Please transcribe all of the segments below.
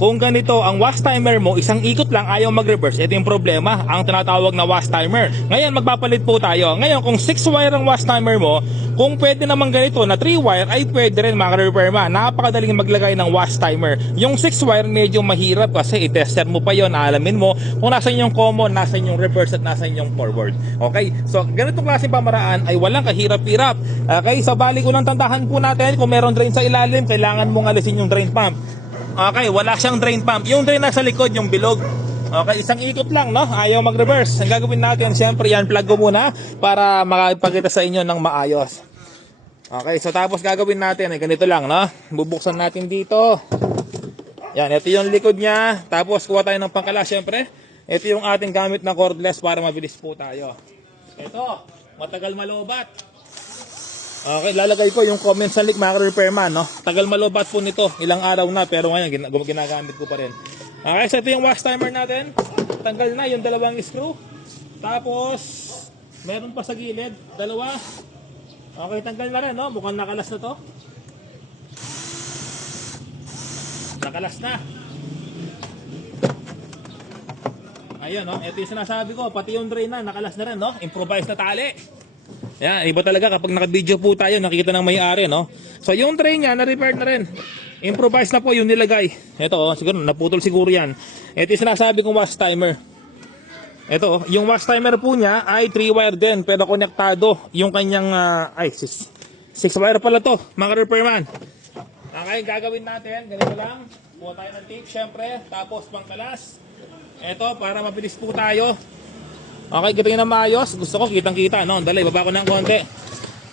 kung ganito ang wash timer mo, isang ikot lang ayaw mag-reverse, ito yung problema, ang tinatawag na wash timer. Ngayon magpapalit po tayo. Ngayon kung 6 wire ang wash timer mo, kung pwede naman ganito na 3 wire ay pwede rin mga repairman. Napakadaling maglagay ng wash timer. Yung 6 wire medyo mahirap kasi i-tester mo pa yon, alamin mo kung nasan yung common, nasan yung reverse at nasan yung forward. Okay, so ganitong klaseng pamaraan ay walang kahirap-hirap. Okay, so balik unang tandahan po natin, kung meron drain sa ilalim, kailangan mong alisin yung drain pump. Okay, wala siyang drain pump. Yung drain nasa likod, yung bilog. Okay, isang ikot lang, no? Ayaw mag-reverse. Ang gagawin natin, siyempre, yan, plug ko muna para makapagkita sa inyo ng maayos. Okay, so tapos gagawin natin, ay ganito lang, no? Bubuksan natin dito. Yan, ito yung likod niya. Tapos kuha tayo ng pangkala, siyempre. Ito yung ating gamit na cordless para mabilis po tayo. Ito, matagal malobat. Okay, lalagay ko yung comment sa link mga repairman, no? Tagal malobat po nito, ilang araw na, pero ngayon ginagamit ko pa rin. Okay, so ito yung wash timer natin. Tanggal na yung dalawang screw. Tapos meron pa sa gilid, dalawa. Okay, tanggal na rin, no? Mukhang nakalas na to. Nakalas na. Ayun, no? Ito yung sinasabi ko, pati yung drain na, nakalas na rin, no? Improvise na tali. Yan, iba talaga kapag naka-video po tayo, nakikita ng may-ari, no? So yung tray niya, na-repair na rin. Improvise na po yung nilagay. Ito, oh, siguro naputol siguro yan. Ito yung sinasabi kong wash timer. Ito, yung wash timer po niya ay 3 wire din, pero konektado yung kanyang, 6 wire pala to, mga repairman. Okay, gagawin natin, ganito lang. Kuha tayo ng tape, syempre, tapos pangkalas. Ito, para mabilis po tayo. Okay, kita nyo na maayos. Gusto ko kitang-kita, no? Dali, baba ko ng konti.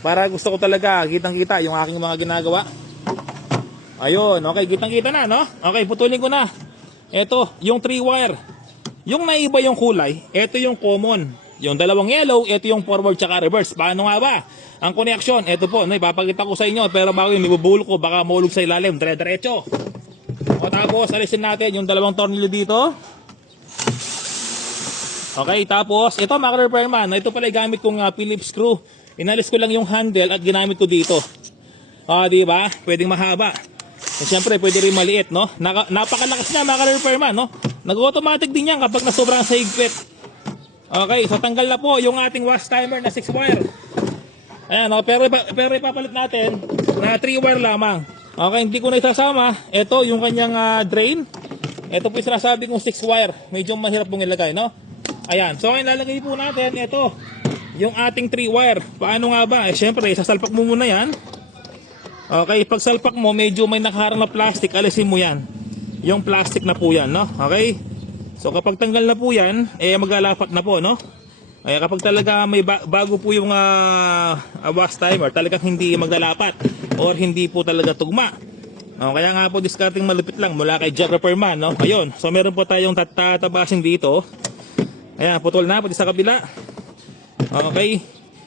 Para gusto ko talaga kitang-kita yung aking mga ginagawa. Ayun, okay, kitang-kita na, no? Okay, putulin ko na. Ito, yung 3 wire. Yung naiba yung kulay, ito yung common. Yung dalawang yellow, ito yung forward tsaka reverse. Paano nga ba? Ang connection, ito po, no, ipapakita ko sa inyo. Pero bago yung nibubuhol ko, baka mahulog sa ilalim. Dire-diretso. O tapos, alisin natin yung dalawang tornilyo dito. Okay, tapos ito mga repairman, ito pala gamit kong Phillips screw. Inalis ko lang yung handle at ginamit ko dito. Di ba? Pwedeng mahaba. At syempre, pwede rin maliit, no? Napakalakas niya mga repairman, no? Nag-automatic din yan kapag nasobrang sa higpit. Okay, so tanggal na po yung ating wash timer na 6 wire. Ayan, no? Pero ipapalit natin na 3 wire lamang. Okay, hindi ko na isasama. Ito yung kanyang drain. Ito po yung sinasabi kong 6 wire. Medyo mahirap pong ilagay, no? Ayan, so ngayon lalagay po natin ito, yung ating 3 wire. Paano nga ba? Syempre, sasalpak mo muna yan. Okay, pag salpak mo, medyo may nakaharang na plastic, alisin mo yan. Yung plastic na po yan, no? Okay? So kapag tanggal na po yan, maglalapat na po, no? Kapag talaga may bago po yung wash timer, talagang hindi maglalapat or hindi po talaga tugma. Kaya nga po, discarding malupit lang mula kay Jack Repairman, no? Ayun, so meron po tayong tatabasin dito. Ayan, putol na, pati sa kabila. Okay.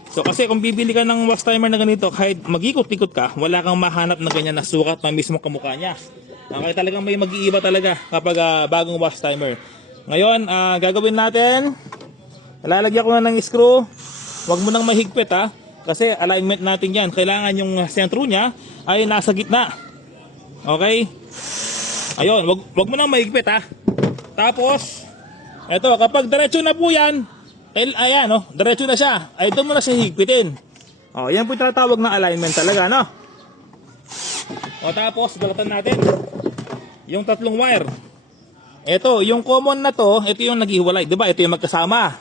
So kasi kung bibili ka ng wash timer na ganito, kahit mag-ikot-ikot ka, wala kang mahanap na ganyan na sukat na mismo kamukha niya. Okay, talagang may mag-iiba talaga kapag bagong wash timer. Ngayon, gagawin natin, lalagyan ko na ng screw. Huwag mo nang mahigpit, ha. Kasi alignment natin yan. Kailangan yung sentro niya ay nasa gitna. Okay. Ayun, wag mo nang mahigpit, ha. Tapos, eto, kapag diretso na po yan, ayan, no, diretso na siya, ay ito mo na siya higpitin. Yan po yung tatawag na alignment talaga, no? Tapos, balatan natin yung 3 wire. Ito, yung common na to, ito yung naghihiwalay, di ba? Ito yung magkasama.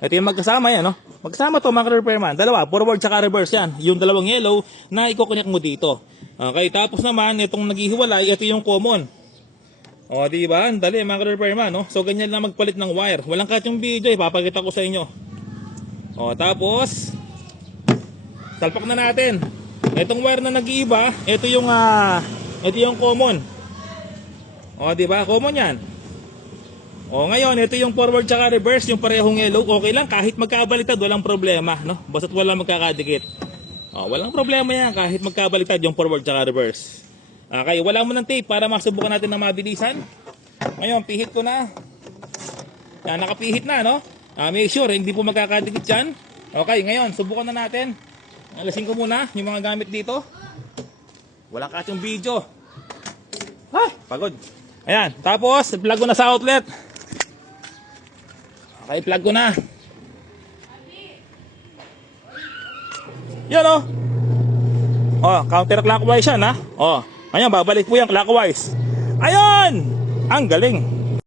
Ito yung magkasama yan, no? Magkasama to mga repairman, dalawa, forward tsaka reverse yan. Yung dalawang yellow na i-connect mo dito. Okay, tapos naman, itong naghihiwalay, ito yung common. Di ba? Dali mga repairman, no? So ganyan lang magpalit ng wire. Walang cut yung video, ipapakita ko sa inyo. Tapos salpak na natin. Itong wire na nag-iiba, ito yung common. Di ba? Common 'yan. Ngayon, ito yung forward tsaka reverse, yung parehong yellow. Okay lang kahit magkabaliktad, walang problema, no? Basta't walang magkakadikit. Walang problema 'yan kahit magkabaliktad yung forward tsaka reverse. Okay, wala mo ng tape para masubukan natin na mabilisan. Ngayon, pihit ko na. Yan, nakapihit na, no? Make sure, hindi po magkakadikit yan. Okay, ngayon, subukan na natin. Alasin ko muna yung mga gamit dito. Wala ka yung video. Pagod. Ayan, tapos plug ko na sa outlet. Okay, plug ko na. Yan, oh. Oh, counterclockwise yan, ha. Oh, ayan, babalik po yan clockwise. Ayun! Ang galing.